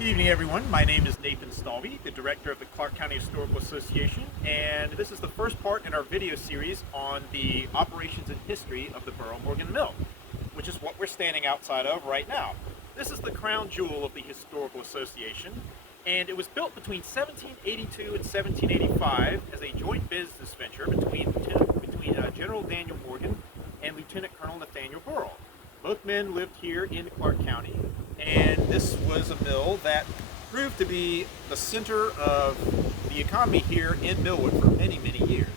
Good evening, everyone. My name is Nathan Stalvey, the director of the Clark County Historical Association, and this is the first part in our video series on the operations and history of the Burwell-Morgan Mill, which is what we're standing outside of right now. This is the crown jewel of the Historical Association, and it was built between 1782 and 1785 as a joint business venture between General Daniel Morgan and Lieutenant Colonel Nathaniel Burwell. Both men lived here in Clark County, and this was a mill that proved to be the center of the economy here in Millwood for many, many years.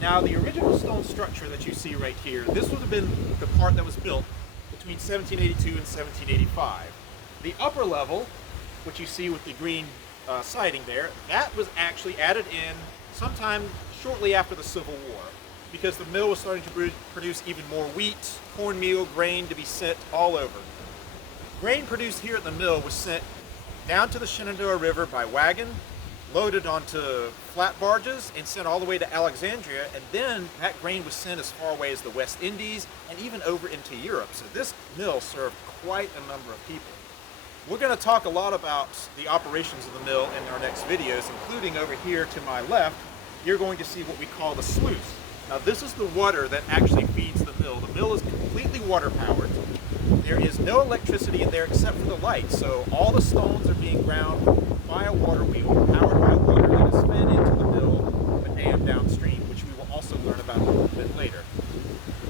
Now, the original stone structure that you see right here, this would have been the part that was built between 1782 and 1785. The upper level, which you see with the green siding there, that was actually added in sometime shortly after the Civil War, because the mill was starting to produce even more wheat, cornmeal, grain to be sent all over. Grain produced here at the mill was sent down to the Shenandoah River by wagon, loaded onto flat barges, and sent all the way to Alexandria, and then that grain was sent as far away as the West Indies and even over into Europe. So this mill served quite a number of people. We're going to talk a lot about the operations of the mill in our next videos, including over here to my left, you're going to see what we call the sluice. Now, this is the water that actually feeds the mill. The mill is completely water powered. There is no electricity in there except for the lights, so all the stones are being ground by a water wheel powered by water that is fed into the mill, a dam downstream, which we will also learn about a little bit later.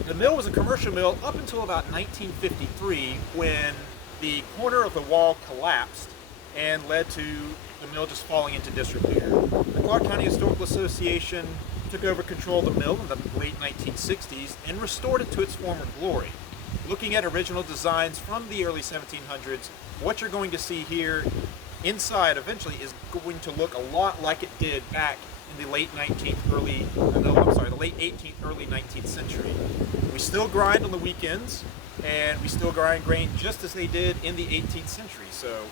The mill was a commercial mill up until about 1953, when the corner of the wall collapsed and led to the mill just falling into disrepair. The Clark County Historical Association took over control of the mill in the late 1960s and restored it to its former glory. Looking at original designs from the early 1700s, what you're going to see here inside eventually is going to look a lot like it did back in the late 18th, early 19th century. We still grind on the weekends, and we still grind grain just as they did in the 18th century. So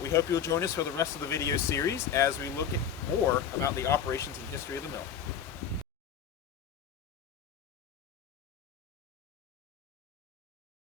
we hope you'll join us for the rest of the video series as we look at more about the operations and history of the mill.